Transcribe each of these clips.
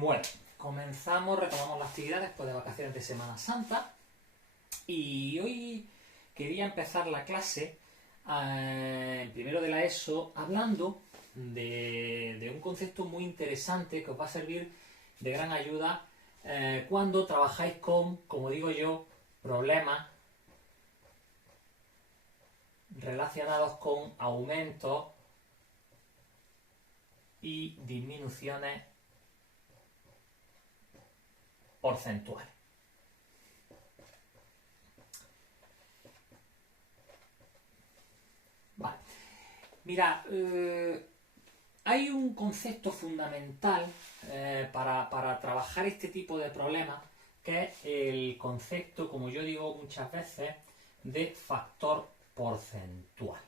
Bueno, retomamos la actividad después de vacaciones de Semana Santa y hoy quería empezar la clase en primero de la ESO hablando de un concepto muy interesante que os va a servir de gran ayuda cuando trabajáis con, como digo yo, problemas relacionados con aumentos y disminuciones porcentuales. Vale. Mira, hay un concepto fundamental para trabajar este tipo de problemas, que es el concepto, como yo digo muchas veces, de factor porcentual.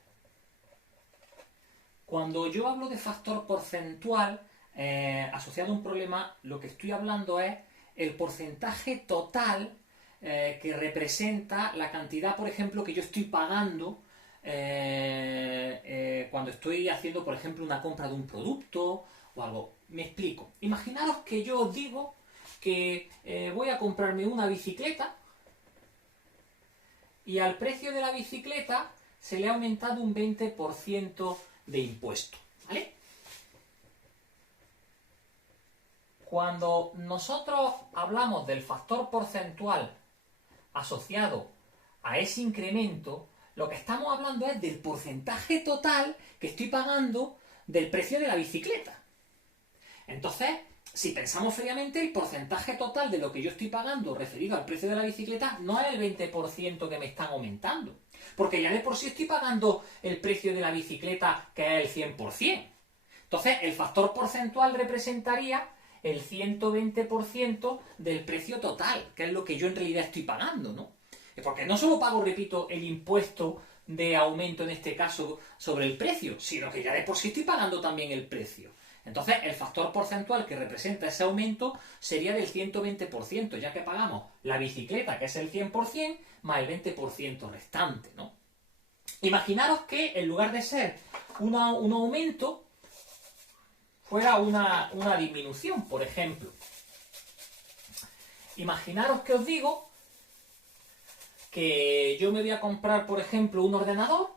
Cuando yo hablo de factor porcentual asociado a un problema, lo que estoy hablando es el porcentaje total que representa la cantidad, por ejemplo, que yo estoy pagando cuando estoy haciendo, por ejemplo, una compra de un producto o algo. Me explico. Imaginaros que yo os digo que voy a comprarme una bicicleta y al precio de la bicicleta se le ha aumentado un 20% de impuesto, ¿vale? Cuando nosotros hablamos del factor porcentual asociado a ese incremento, lo que estamos hablando es del porcentaje total que estoy pagando del precio de la bicicleta. Entonces, si pensamos fríamente, el porcentaje total de lo que yo estoy pagando referido al precio de la bicicleta no es el 20% que me están aumentando. Porque ya de por sí estoy pagando el precio de la bicicleta, que es el 100%. Entonces, el factor porcentual representaría el 120% del precio total, que es lo que yo en realidad estoy pagando, ¿no? Porque no solo pago, repito, el impuesto de aumento, en este caso, sobre el precio, sino que ya de por sí estoy pagando también el precio. Entonces, el factor porcentual que representa ese aumento sería del 120%, ya que pagamos la bicicleta, que es el 100%, más el 20% restante, ¿no? Imaginaros que en lugar de ser un aumento, fuera una disminución, por ejemplo. Imaginaros que os digo que yo me voy a comprar, por ejemplo, un ordenador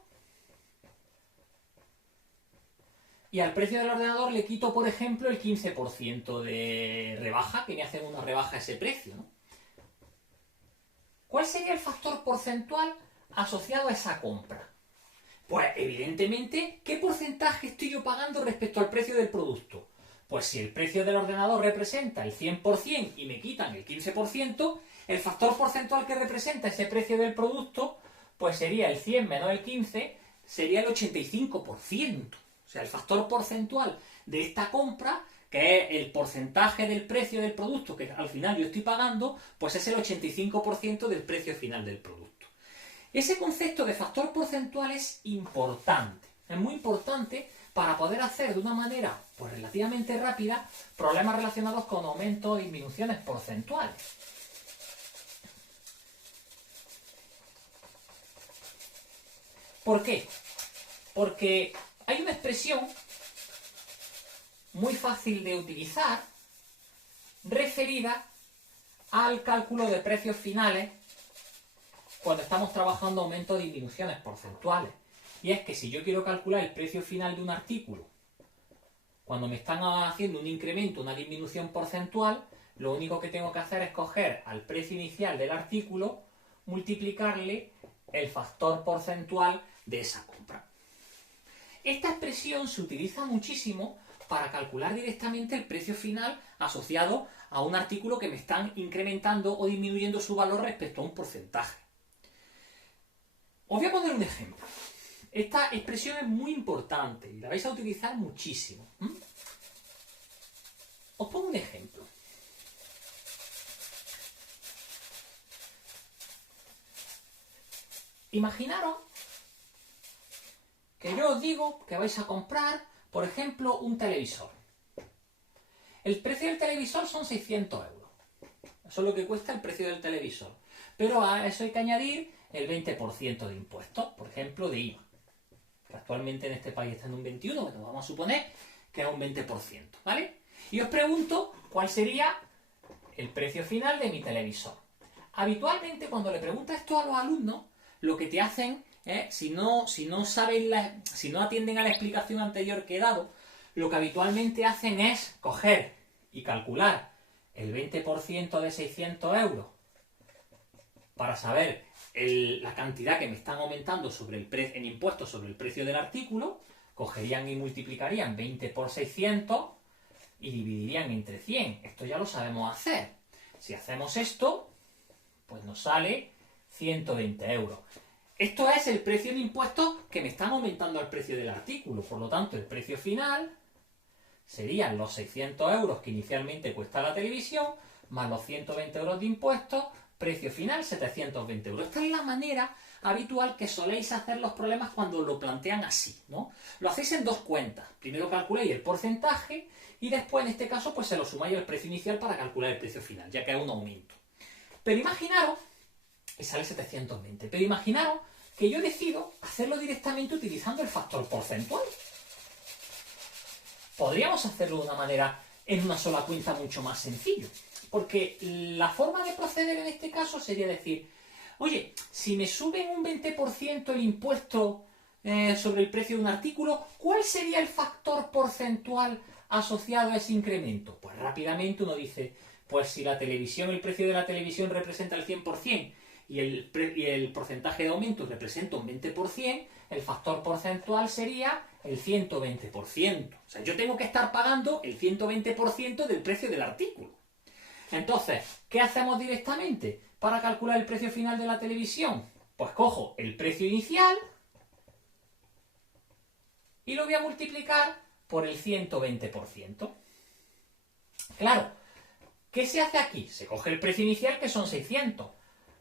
y al precio del ordenador le quito, por ejemplo, el 15% de rebaja, que me hacen una rebaja a ese precio, ¿no? ¿Cuál sería el factor porcentual asociado a esa compra? Pues evidentemente, ¿qué porcentaje estoy yo pagando respecto al precio del producto? Pues si el precio del ordenador representa el 100% y me quitan el 15%, el factor porcentual que representa ese precio del producto, pues sería el 100 menos el 15, sería el 85%. O sea, el factor porcentual de esta compra, que es el porcentaje del precio del producto que al final yo estoy pagando, pues es el 85% del precio final del producto. Ese concepto de factor porcentual es importante, es muy importante para poder hacer de una manera pues, relativamente rápida problemas relacionados con aumentos y disminuciones porcentuales. ¿Por qué? Porque hay una expresión muy fácil de utilizar referida al cálculo de precios finales cuando estamos trabajando aumentos y disminuciones porcentuales. Y es que si yo quiero calcular el precio final de un artículo, cuando me están haciendo un incremento, una disminución porcentual, lo único que tengo que hacer es coger al precio inicial del artículo, multiplicarle el factor porcentual de esa compra. Esta expresión se utiliza muchísimo para calcular directamente el precio final asociado a un artículo que me están incrementando o disminuyendo su valor respecto a un porcentaje. Os voy a poner un ejemplo. Esta expresión es muy importante y la vais a utilizar muchísimo. Os pongo un ejemplo. Imaginaros que yo os digo que vais a comprar, por ejemplo, un televisor. El precio del televisor son 600 euros. Eso es lo que cuesta el precio del televisor. Pero a eso hay que añadir el 20% de impuestos, por ejemplo, de IVA. Que actualmente en este país está en un 21%, pero vamos a suponer que es un 20%, ¿vale? Y os pregunto cuál sería el precio final de mi televisor. Habitualmente cuando le preguntas esto a los alumnos, lo que te hacen es, si no atienden a la explicación anterior que he dado, lo que habitualmente hacen es coger y calcular el 20% de 600 euros para saber la cantidad que me están aumentando en impuestos sobre el precio del artículo, cogerían y multiplicarían 20 por 600 y dividirían entre 100. Esto ya lo sabemos hacer. Si hacemos esto, pues nos sale 120 euros. Esto es el precio de impuestos que me están aumentando el precio del artículo. Por lo tanto, el precio final serían los 600 euros que inicialmente cuesta la televisión, más los 120 euros de impuestos, precio final 720 euros. Esta es la manera habitual que soléis hacer los problemas cuando lo plantean así, ¿no? Lo hacéis en dos cuentas. Primero calculáis el porcentaje y después, en este caso, pues se lo sumáis al precio inicial para calcular el precio final, ya que es un aumento. Pero imaginaros, y sale 720, pero imaginaros que yo decido hacerlo directamente utilizando el factor porcentual. Podríamos hacerlo de una manera, en una sola cuenta, mucho más sencillo. Porque la forma de proceder en este caso sería decir, oye, si me suben un 20% el impuesto sobre el precio de un artículo, ¿cuál sería el factor porcentual asociado a ese incremento? Pues rápidamente uno dice, pues si el precio de la televisión representa el 100% y el porcentaje de aumento representa un 20%, el factor porcentual sería el 120%. O sea, yo tengo que estar pagando el 120% del precio del artículo. Entonces, ¿qué hacemos directamente para calcular el precio final de la televisión? Pues cojo el precio inicial y lo voy a multiplicar por el 120%. Claro, ¿qué se hace aquí? Se coge el precio inicial, que son 600,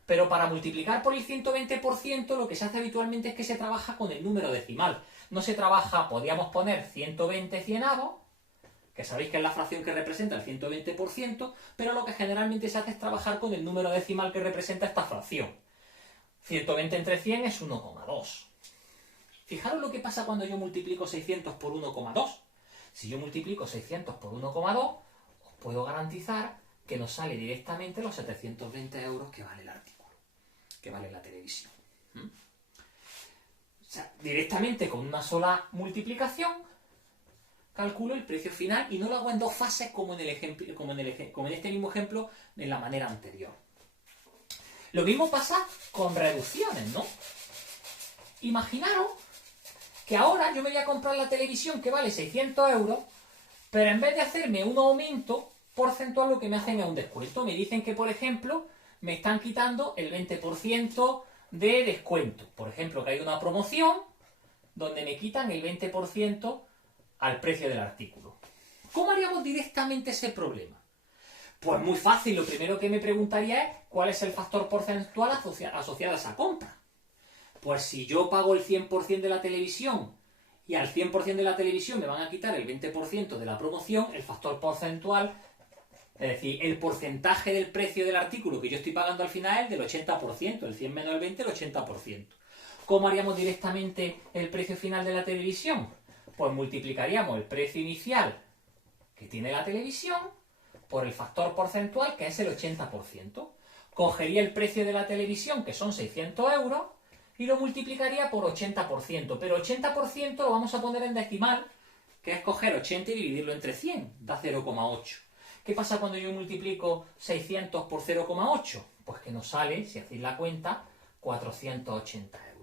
pero para multiplicar por el 120% lo que se hace habitualmente es que se trabaja con el número decimal. No se trabaja, podríamos poner 120 cienavos, que sabéis que es la fracción que representa el 120%, pero lo que generalmente se hace es trabajar con el número decimal que representa esta fracción. 120 entre 100 es 1,2. Fijaros lo que pasa cuando yo multiplico 600 por 1,2. Si yo multiplico 600 por 1,2, os puedo garantizar que nos sale directamente los 720 euros que vale el artículo, que vale la televisión. O sea, directamente con una sola multiplicación calculo el precio final y no lo hago en dos fases como en este mismo ejemplo en la manera anterior. Lo mismo pasa con reducciones, ¿no? Imaginaros que ahora yo me voy a comprar la televisión que vale 600 euros, pero en vez de hacerme un aumento porcentual, lo que me hacen es un descuento. Me dicen que, por ejemplo, me están quitando el 20% de descuento. Por ejemplo, que hay una promoción donde me quitan el 20% al precio del artículo. ¿Cómo haríamos directamente ese problema? Pues muy fácil. Lo primero que me preguntaría es cuál es el factor porcentual asociado a esa compra. Pues si yo pago el 100% de la televisión y al 100% de la televisión me van a quitar el 20% de la promoción, el factor porcentual, es decir, el porcentaje del precio del artículo que yo estoy pagando al final es del 80%, el 100 menos el 20, el 80%. ¿Cómo haríamos directamente el precio final de la televisión? Pues multiplicaríamos el precio inicial que tiene la televisión por el factor porcentual, que es el 80%. Cogería el precio de la televisión, que son 600 euros, y lo multiplicaría por 80%. Pero 80% lo vamos a poner en decimal, que es coger 80 y dividirlo entre 100, da 0,8. ¿Qué pasa cuando yo multiplico 600 por 0,8? Pues que nos sale, si hacéis la cuenta, 480 euros.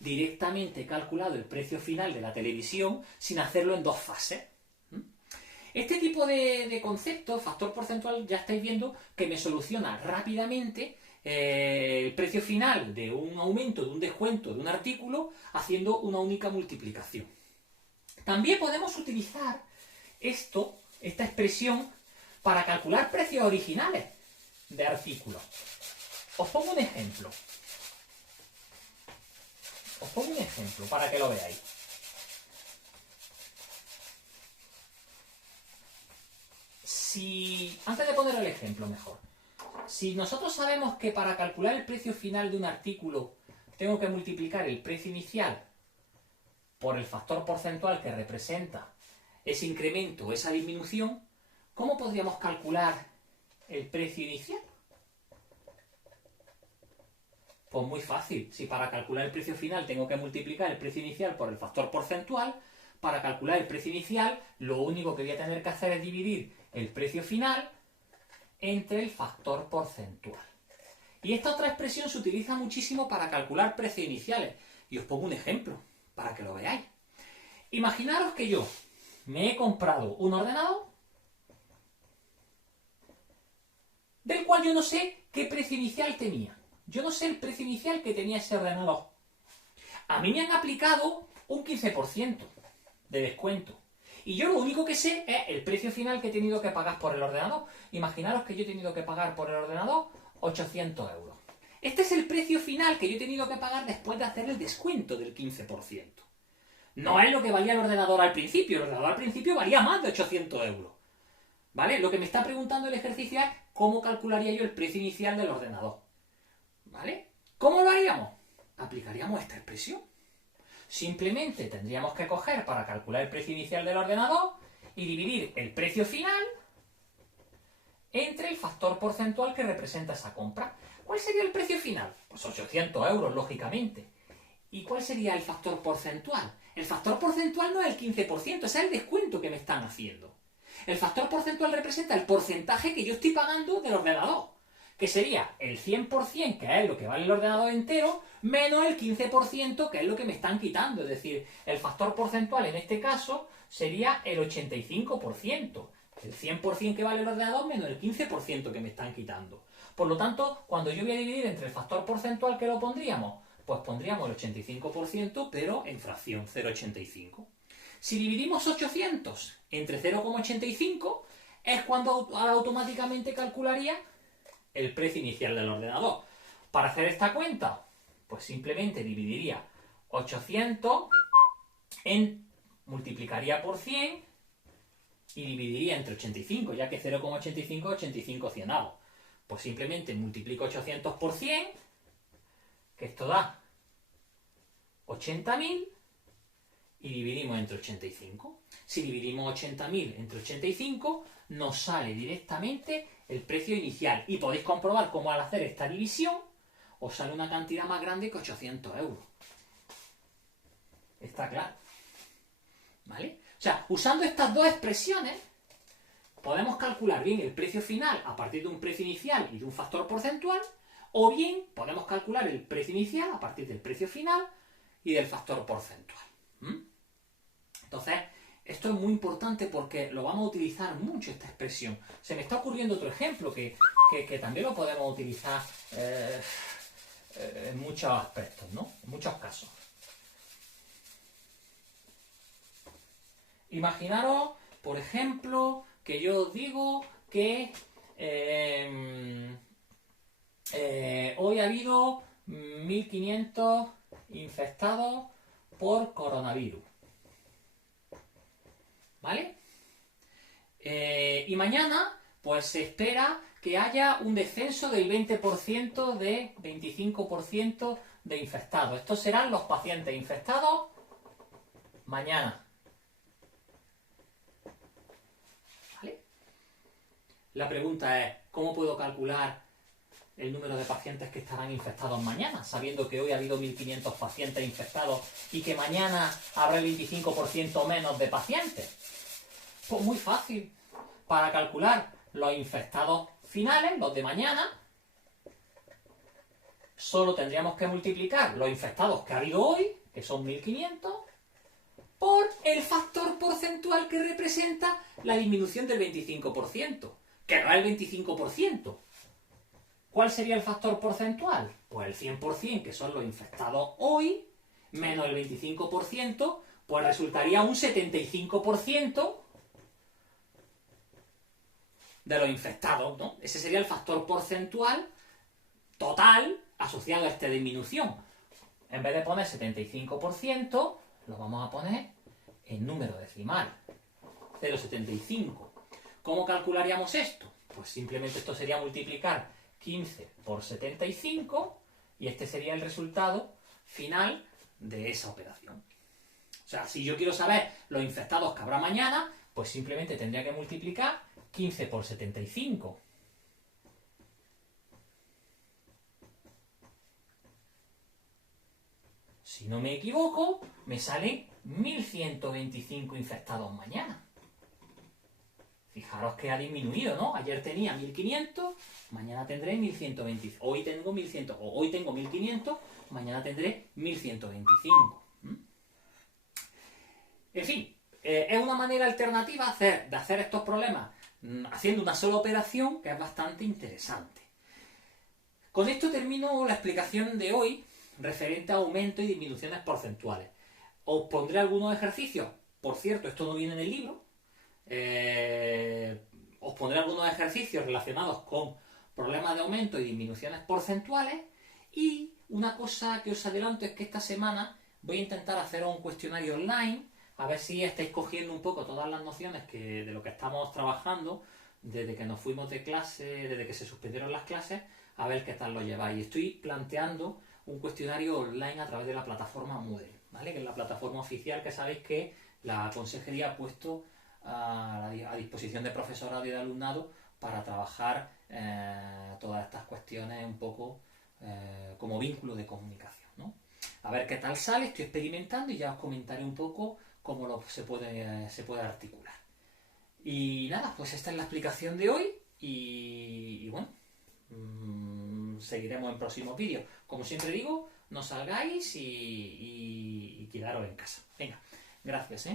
Directamente he calculado el precio final de la televisión sin hacerlo en dos fases. Este tipo de conceptos, factor porcentual, ya estáis viendo que me soluciona rápidamente el precio final de un aumento, de un descuento de un artículo, haciendo una única multiplicación. También podemos utilizar esta expresión, para calcular precios originales de artículos. Os pongo un ejemplo. Para que lo veáis. Antes de poner el ejemplo mejor, si nosotros sabemos que para calcular el precio final de un artículo tengo que multiplicar el precio inicial por el factor porcentual que representa ese incremento o esa disminución, ¿cómo podríamos calcular el precio inicial? Pues muy fácil. Si para calcular el precio final tengo que multiplicar el precio inicial por el factor porcentual, para calcular el precio inicial lo único que voy a tener que hacer es dividir el precio final entre el factor porcentual. Y esta otra expresión se utiliza muchísimo para calcular precios iniciales. Y os pongo un ejemplo para que lo veáis. Imaginaros que yo me he comprado un ordenador del cual yo no sé qué precio inicial tenía. Yo no sé el precio inicial que tenía ese ordenador. A mí me han aplicado un 15% de descuento. Y yo lo único que sé es el precio final que he tenido que pagar por el ordenador. Imaginaros que yo he tenido que pagar por el ordenador 800 euros. Este es el precio final que yo he tenido que pagar después de hacer el descuento del 15%. No es lo que valía el ordenador al principio. El ordenador al principio valía más de 800 euros. ¿Vale? Lo que me está preguntando el ejercicio es cómo calcularía yo el precio inicial del ordenador. ¿Vale? ¿Cómo lo haríamos? Aplicaríamos esta expresión. Simplemente tendríamos que coger para calcular el precio inicial del ordenador y dividir el precio final entre el factor porcentual que representa esa compra. ¿Cuál sería el precio final? Pues 800 euros, lógicamente. ¿Y cuál sería el factor porcentual? El factor porcentual no es el 15%, es el descuento que me están haciendo. El factor porcentual representa el porcentaje que yo estoy pagando del ordenador, que sería el 100%, que es lo que vale el ordenador entero, menos el 15%, que es lo que me están quitando. Es decir, el factor porcentual en este caso sería el 85%. El 100% que vale el ordenador menos el 15% que me están quitando. Por lo tanto, cuando yo voy a dividir entre el factor porcentual, ¿qué lo pondríamos? Pues pondríamos el 85%, pero en fracción 0,85. Si dividimos 800 entre 0,85, es cuando automáticamente calcularía el precio inicial del ordenador. Para hacer esta cuenta, pues simplemente dividiría 800 multiplicaría por 100 y dividiría entre 85, ya que 0,85 es 85 cienavos. Pues simplemente multiplico 800 por 100, que esto da 80.000, y dividimos entre 85. Si dividimos 80.000 entre 85, nos sale directamente el precio inicial. Y podéis comprobar cómo al hacer esta división os sale una cantidad más grande que 800 euros. Está claro. ¿Vale? O sea, usando estas dos expresiones, podemos calcular bien el precio final a partir de un precio inicial y de un factor porcentual, o bien podemos calcular el precio inicial a partir del precio final y del factor porcentual. Entonces, esto es muy importante porque lo vamos a utilizar mucho, esta expresión. Se me está ocurriendo otro ejemplo que también lo podemos utilizar en muchos aspectos, ¿no? En muchos casos. Imaginaros, por ejemplo, que yo os digo que hoy ha habido 1.500 infectados por coronavirus. ¿Vale? Y mañana, pues se espera que haya un descenso del 20%, de 25% de infectados. Estos serán los pacientes infectados mañana. ¿Vale? La pregunta es, ¿cómo puedo calcular el número de pacientes que estarán infectados mañana, sabiendo que hoy ha habido 1.500 pacientes infectados y que mañana habrá el 25% menos de pacientes? Pues muy fácil. Para calcular los infectados finales, los de mañana, solo tendríamos que multiplicar los infectados que ha habido hoy, que son 1.500, por el factor porcentual que representa la disminución del 25%, que no es el 25%. ¿Cuál sería el factor porcentual? Pues el 100%, que son los infectados hoy, menos el 25%, pues resultaría un 75% de los infectados, ¿no? Ese sería el factor porcentual total asociado a esta disminución. En vez de poner 75%, lo vamos a poner en número decimal, 0,75. ¿Cómo calcularíamos esto? Pues simplemente esto sería multiplicar 15 por 75 y este sería el resultado final de esa operación. O sea, si yo quiero saber los infectados que habrá mañana, pues simplemente tendría que multiplicar 15 por 75. Si no me equivoco, me salen 1125 infectados mañana. Fijaros que ha disminuido, ¿no? Ayer tenía 1500, mañana tendré 1125. Hoy tengo 1100, o hoy tengo 1500, mañana tendré 1125. En fin, es una manera alternativa de hacer estos problemas haciendo una sola operación que es bastante interesante. Con esto termino la explicación de hoy referente a aumento y disminuciones porcentuales. Os pondré algunos ejercicios. Por cierto, esto no viene en el libro. Os pondré algunos ejercicios relacionados con problemas de aumento y disminuciones porcentuales. Y una cosa que os adelanto es que esta semana voy a intentar hacer un cuestionario online, a ver si estáis cogiendo un poco todas las nociones de lo que estamos trabajando desde que nos fuimos de clase, desde que se suspendieron las clases, a ver qué tal lo lleváis. Estoy planteando un cuestionario online a través de la plataforma Moodle, ¿vale? Que es la plataforma oficial que sabéis que la consejería ha puesto a disposición de profesorado y de alumnado para trabajar todas estas cuestiones un poco como vínculo de comunicación, ¿no? A ver qué tal sale, estoy experimentando y ya os comentaré un poco cómo se puede articular. Y nada, pues esta es la explicación de hoy y bueno, seguiremos en próximos vídeos. Como siempre digo, no salgáis y quedaros en casa. Venga, gracias,